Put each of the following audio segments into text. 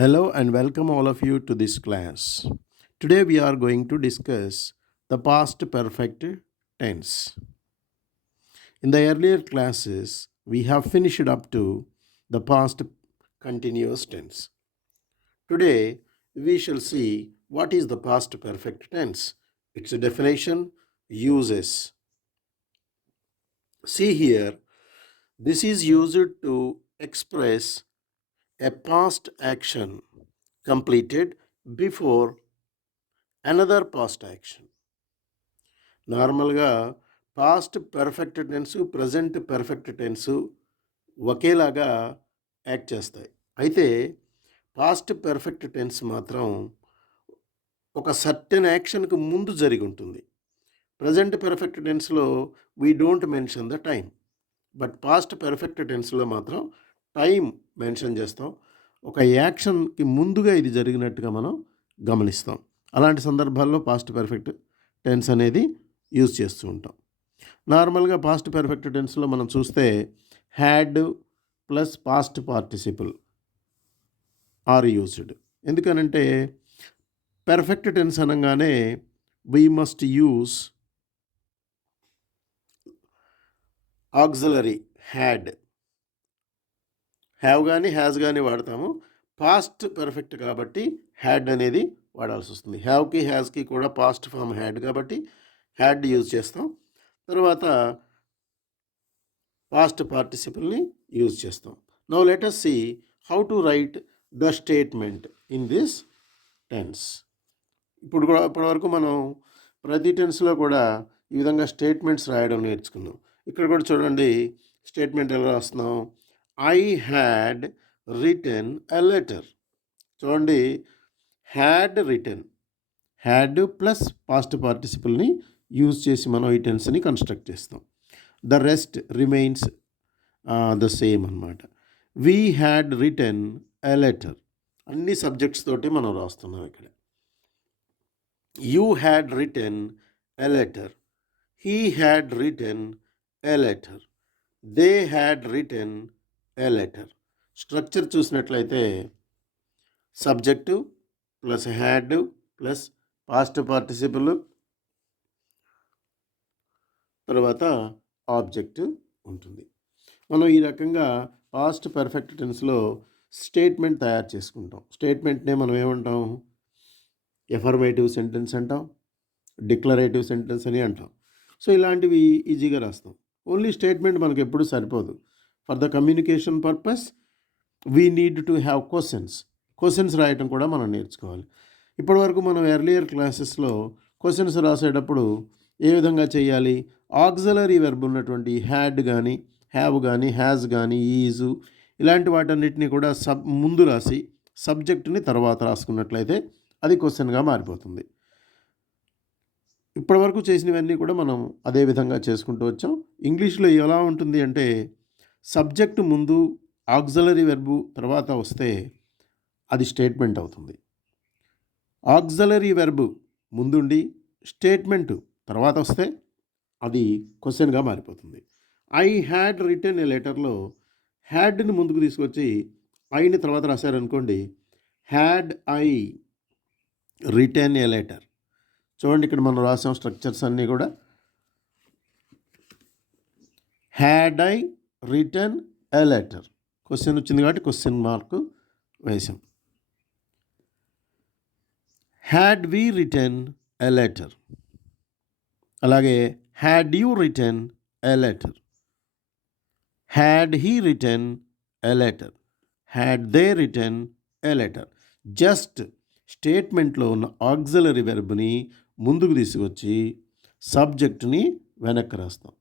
Hello and welcome all of you to this class. Today we are going to discuss the past perfect tense. In the earlier classes, we have finished up to the past continuous tense. Today we shall see what is the past perfect tense, its definition, uses. See here, this is used to express a past action completed before another past action. నార్మల్గా past perfect tense present perfect tense ఒకేలాగా act చేస్తాయి. అయితే past perfect tense మాత్రం ఒక certain యాక్షన్కి ముందు జరిగి ఉంటుంది. Present perfect టెన్స్లో we don't mention the time, but past perfect టెన్స్లో మాత్రం టైం మెన్షన్ చేస్తాం. ఒక యాక్షన్కి ముందుగా ఇది జరిగినట్టుగా మనం గమనిస్తాం. అలాంటి సందర్భాల్లో పాస్ట్ పర్ఫెక్ట్ టెన్స్ అనేది యూజ్ చేస్తూ ఉంటాం. నార్మల్గా పాస్ట్ పర్ఫెక్ట్ టెన్స్లో మనం చూస్తే had plus past participle are used. ఎందుకనంటే పర్ఫెక్ట్ టెన్స్ అనగానే we must use auxiliary have కానీ హ్యాజ్ కానీ వాడతాము. పాస్ట్ పర్ఫెక్ట్ కాబట్టి హ్యాడ్ అనేది వాడాల్సి వస్తుంది. హ్యావ్కి హ్యాజ్కి కూడా పాస్ట్ ఫామ్ హ్యాడ్ కాబట్టి హ్యాడ్ యూజ్ చేస్తాం. తర్వాత పాస్ట్ పార్టిసిపుల్ని యూజ్ చేస్తాం. Now let us see how to write the statement in this tense. ఇప్పటివరకు మనం ప్రతి టెన్స్లో కూడా ఈ విధంగా స్టేట్మెంట్స్ రాయడం నేర్చుకున్నాం. ఇక్కడ కూడా చూడండి స్టేట్మెంట్ ఎలా రాస్తున్నాం. I had written a letter. చూడండి, had written, had plus past పార్టిసిపుల్ని యూజ్ చేసి మనం ఈ టెన్స్ని కన్స్ట్రక్ట్ చేస్తాం. The rest remains the same అన్నమాట. We had written a letter, అన్ని సబ్జెక్ట్స్ తోటి మనం రాస్తున్నాం ఇక్కడ. You had written a letter, he had written a letter, they had written a letter. Structure చూసినట్లయితే subject plus had plus past participle తర్వాత object ఉంటుంది. మనం ఈ రకంగా పాస్ట్ పర్ఫెక్ట్ టెన్స్లో స్టేట్మెంట్ తయారు చేసుకుంటాం. స్టేట్మెంట్నే మనం ఏమంటాం, ఎఫర్మేటివ్ సెంటెన్స్ అంటాం, డిక్లరేటివ్ సెంటెన్స్ అని అంటాం. సో ఇలాంటివి ఈజీగా రాస్తాం. ఓన్లీ స్టేట్మెంట్ మనకు ఎప్పుడు సరిపోదు. For the communication purpose we need to have questions రాయటం కూడా మనం నేర్చుకోవాలి. ఇప్పటివరకు మనం ఎర్లియర్ క్లాసెస్లో క్వశ్చన్స్ రాసేటప్పుడు ఏ విధంగా చేయాలి, ఆక్సిలరీ వెర్బ్ ఉన్నటువంటి హ్యాడ్ కానీ హ్యావ్ కానీ హ్యాజ్ కానీ ఈజు ఇలాంటి వాటన్నిటిని కూడా ముందు రాసి సబ్జెక్టుని తర్వాత రాసుకున్నట్లయితే అది క్వశ్చన్గా మారిపోతుంది. ఇప్పటివరకు చేసినవన్నీ కూడా మనం అదే విధంగా చేసుకుంటూ వచ్చాం. ఇంగ్లీష్లో ఎలా ఉంటుంది అంటే సబ్జెక్టు ముందు ఆక్సిలరీ వెర్బు తర్వాత వస్తే అది స్టేట్మెంట్ అవుతుంది. ఆక్సిలరీ వెర్బు ముందుండి స్టేట్మెంటు తర్వాత వస్తే అది క్వశ్చన్గా మారిపోతుంది. ఐ హ్యాడ్ రిటన్ ఏ లెటర్లో హ్యాడ్ని ముందుకు తీసుకొచ్చి ఐని తర్వాత రాశారనుకోండి, had I written a letter. చూడండి, ఇక్కడ మనం రాసాం స్ట్రక్చర్స్ అన్నీ కూడా. Had I written a letter, question వచ్చింది కాబట్టి క్వశ్చన్ మార్కు వేసాం. Had we written a letter, అలాగే had you written a letter, had he written a letter, had they written a letter. Just స్టేట్మెంట్లో ఉన్న ఆక్సిలరీ వెర్బ్ని ముందుకు తీసుకొచ్చి సబ్జెక్టుని వెనక్కి రాస్తాం.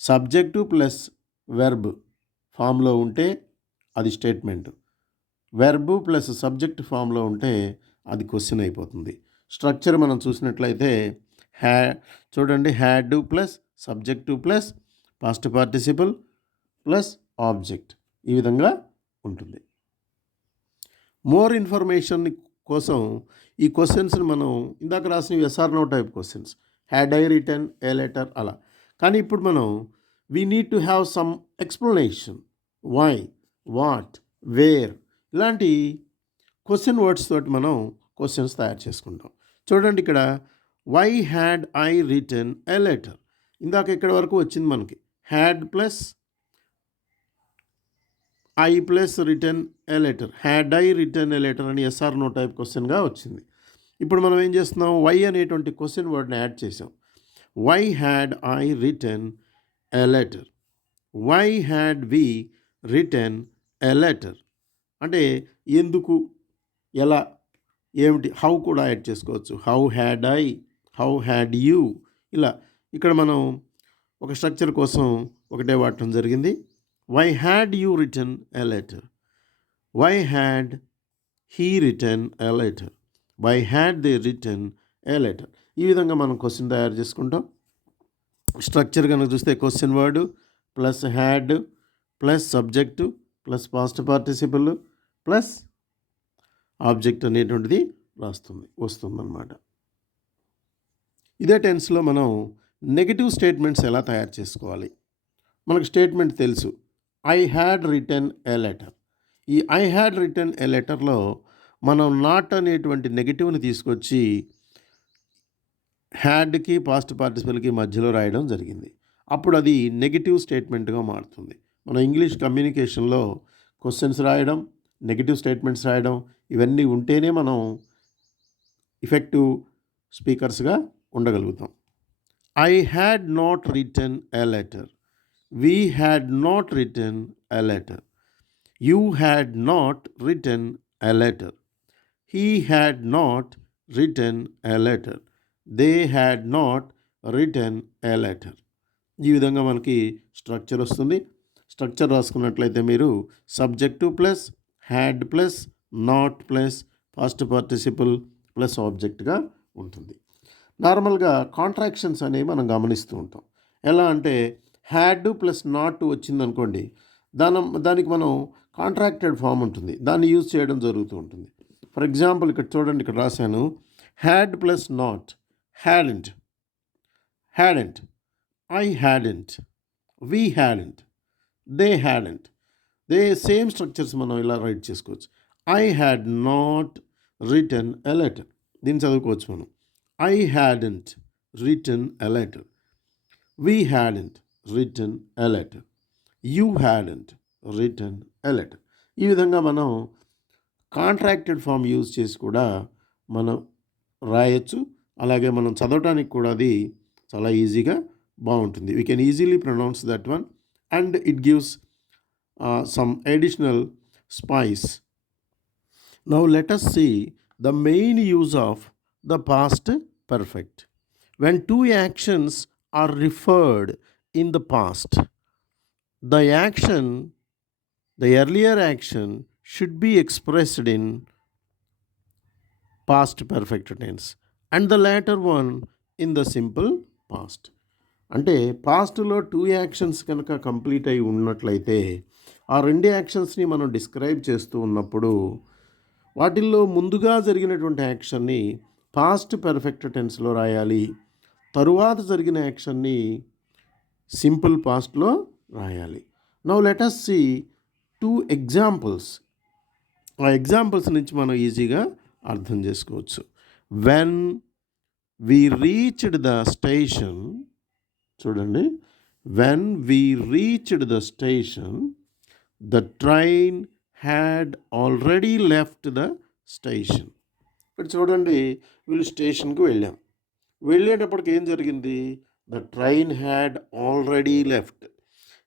సబ్జెక్టు ప్లస్ వెర్బ్ ఫామ్లో ఉంటే అది స్టేట్మెంట్, వెర్బు ప్లస్ సబ్జెక్ట్ ఫామ్లో ఉంటే అది క్వశ్చన్ అయిపోతుంది. స్ట్రక్చర్ మనం చూసినట్లయితే చూడండి, had plus subject plus past participle plus object ఈ విధంగా ఉంటుంది. మోర్ ఇన్ఫర్మేషన్ కోసం ఈ క్వశ్చన్స్ని మనం ఇందాక రాసిన yes or no type questions, had I written a letter అలా. కానీ ఇప్పుడు మనం we need to have some explanation, why, what, where ఇలాంటి క్వశ్చన్ వర్డ్స్ తోటి మనం క్వశ్చన్స్ తయారు చేసుకుంటాం. చూడండి ఇక్కడ why had I written a letter. ఇందాక ఇక్కడ వరకు వచ్చింది మనకి had plus I plus return a letter. Had I return a letter అని ఎస్ఆర్ నో టైప్ క్వశ్చన్గా వచ్చింది. ఇప్పుడు మనం ఏం చేస్తున్నాం, వై అనేటువంటి క్వశ్చన్ వర్డ్ని యాడ్ చేసాం. Why had I return a letter, why had we return a letter అంటే ఎందుకు, ఎలా, ఏమిటి, హౌ కూడా యాడ్ చేసుకోవచ్చు. How had I, how had you, ఇలా ఇక్కడ మనం ఒక స్ట్రక్చర్ కోసం ఒకటే వాడటం జరిగింది. Why had you return a letter, why had he return a letter, why had they return a letter. ఈ విధంగా మనం క్వశ్చన్ తయారు చేసుకుంటాం. స్ట్రక్చర్ కనుక చూస్తే question word plus had plus subject plus past participle plus object అనేటువంటిది వస్తుందన్నమాట. ఇదే టెన్స్లో మనం నెగటివ్ స్టేట్మెంట్స్ ఎలా తయారు చేసుకోవాలి. మనకు స్టేట్మెంట్ తెలుసు, I had written a letter. ఈ ఐ హ్యాడ్ రిటర్న్ ఏ లెటర్లో మనం నాట్ అనేటువంటి నెగటివ్ని తీసుకొచ్చి హ్యాడ్కి పాస్ట్ పార్టిసిపల్కి మధ్యలో రాయడం జరిగింది. అప్పుడు అది నెగటివ్ స్టేట్మెంట్గా మారుతుంది. మన ఇంగ్లీష్ కమ్యూనికేషన్లో క్వశ్చన్స్ రాయడం, నెగటివ్ స్టేట్మెంట్స్ రాయడం ఇవన్నీ ఉంటేనే మనం ఎఫెక్టివ్ స్పీకర్స్గా ఉండగలుగుతాం. I had not written a letter, we had not written a letter, you had not written a letter, he had not written a letter, they had not written a letter. ఈ విధంగా మనకి structure వస్తుంది. Structure రాసుకున్నట్లయితే మీరు subject plus had plus not plus past participle plus ఆబ్జెక్ట్గా ఉంటుంది. నార్మల్గా contractions అనేవి మనం గమనిస్తూ ఉంటాం. ఎలా అంటే హ్యాడ్ ప్లస్ నాట్ వచ్చిందనుకోండి, దానికి మనం కాంట్రాక్టెడ్ ఫామ్ ఉంటుంది, దాన్ని యూజ్ చేయడం జరుగుతూ ఉంటుంది. ఫర్ ఎగ్జాంపుల్ ఇక్కడ చూడండి, ఇక్కడ రాశాను had plus not, hadn't, hadn't, I hadn't, we hadn't, they hadn't. Same structures మనం ఇలా రైట్ చేసుకోవచ్చు. I had not written a letter, దీన్ని చదువుకోవచ్చు మనం. I hadn't return a letter, we hadn't return a letter, you hadn't return a letter. ఈ విధంగా మనం contracted form use చేసి కూడా మనం రాయొచ్చు. అలాగే మనం చదవటానికి కూడా అది చాలా ఈజీగా బాగుంటుంది. We can easily pronounce that one and it gives some additional spice. Now let us see the main use of the past perfect. When two actions are referred in the past, the earlier action should be expressed in past perfect tense and the latter one in the simple past. అంటే పాస్ట్లో 2 actions కనుక complete అయి ఉన్నట్లయితే ఆ 2 యాక్షన్స్ని మనం describe చేస్తూ ఉన్నప్పుడు వాటిల్లో ముందుగా జరిగినటువంటి యాక్షన్ని పాస్ట్ పర్ఫెక్ట్ టెన్స్లో రాయాలి, తరువాత జరిగిన యాక్షన్ని సింపుల్ పాస్ట్లో రాయాలి. Now let us see 2 examples. ఆ ఎగ్జాంపుల్స్ నుంచి మనం ఈజీగా అర్థం చేసుకోవచ్చు. When we reached the station, చూడండి, when we reached the station the train had already left the station. ఇప్పుడు చూడండి, వీళ్ళు స్టేషన్కి వెళ్ళేటప్పటికి ఏం జరిగింది, the train had already left.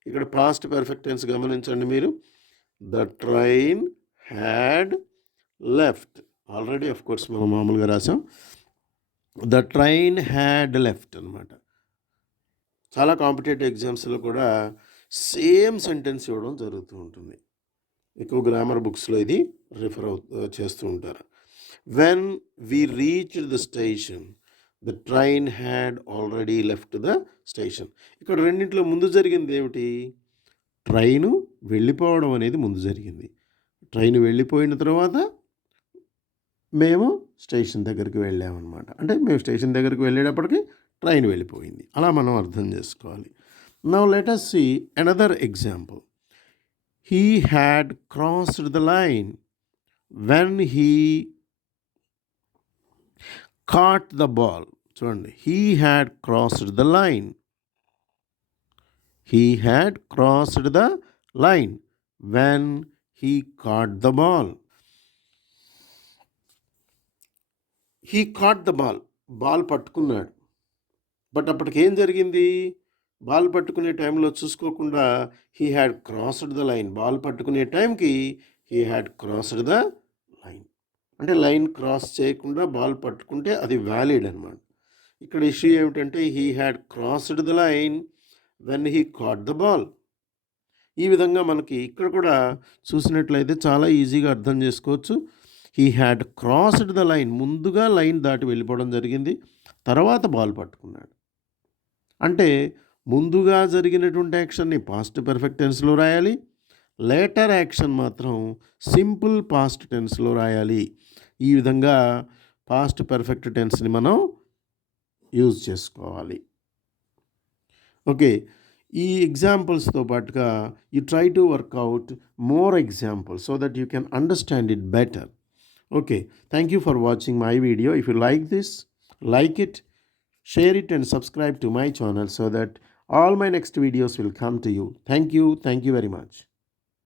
ఇక్కడ పాస్ట్ పర్ఫెక్ట్ టెన్స్ గమనించండి మీరు. The train had left, already of course మనం మామూలుగా రాసాం. ద ట్రైన్ హ్యాడ్ లెఫ్ట్ అనమాట. చాలా కాంపిటేటివ్ ఎగ్జామ్స్లో కూడా సేమ్ సెంటెన్స్ ఇవ్వడం జరుగుతూ ఉంటుంది. ఎక్కువ గ్రామర్ బుక్స్లో ఇది రిఫర్ చేస్తూ ఉంటారు. When we reached the station the train had already left the station. ఇక్కడ రెండింటిలో ముందు జరిగింది ఏమిటి, ట్రైను వెళ్ళిపోవడం అనేది ముందు జరిగింది. ట్రైన్ వెళ్ళిపోయిన తర్వాత మేము స్టేషన్ దగ్గరికి వెళ్ళామన్నమాట. అంటే మేము స్టేషన్ దగ్గరికి వెళ్ళేటప్పటికి ట్రైన్ వెళ్ళిపోయింది. అలా మనం అర్థం చేసుకోవాలి. Now let us see another example. He had crossed the line when he caught the ball. చూడండి, he had crossed the line. He had crossed the line when he caught the ball. He caught the ball. Ball పట్టుకున్నాడు. But అప్పటికి ఏం జరిగింది? Ball పట్టుకునే టైంలో చూసుకోకుండా he had crossed the line. Ball పట్టుకునే టైంకి he had crossed the line. అంటే లైన్ క్రాస్ చేయకుండా బాల్ పట్టుకుంటే అది వ్యాలిడ్ అనమాట. ఇక్కడ ఇష్యూ ఏమిటంటే he had crossed the line when he caught the ball. ఈ విధంగా మనకి ఇక్కడ కూడా చూసినట్లయితే చాలా ఈజీగా అర్థం చేసుకోవచ్చు. He had crossed the line, ముందుగా లైన్ దాటి వెళ్ళిపోవడం జరిగింది, తర్వాత బాల్ పట్టుకున్నాడు. అంటే ముందుగా జరిగినటువంటి యాక్షన్ని పాస్ట్ పర్ఫెక్ట్ టెన్స్లో రాయాలి, లేటర్ యాక్షన్ మాత్రం సింపుల్ పాస్ట్ టెన్స్లో రాయాలి. ఈ విధంగా పాస్ట్ పర్ఫెక్ట్ టెన్స్ని మనం యూజ్ చేసుకోవాలి. ఓకే, ఈ ఎగ్జాంపుల్స్తో పాటుగా you try to work out more examples so that you can understand it better. Okay, thank you for watching my video. If you like this, like it, share it and subscribe to my channel so that all my next videos will come to you. Thank you very much.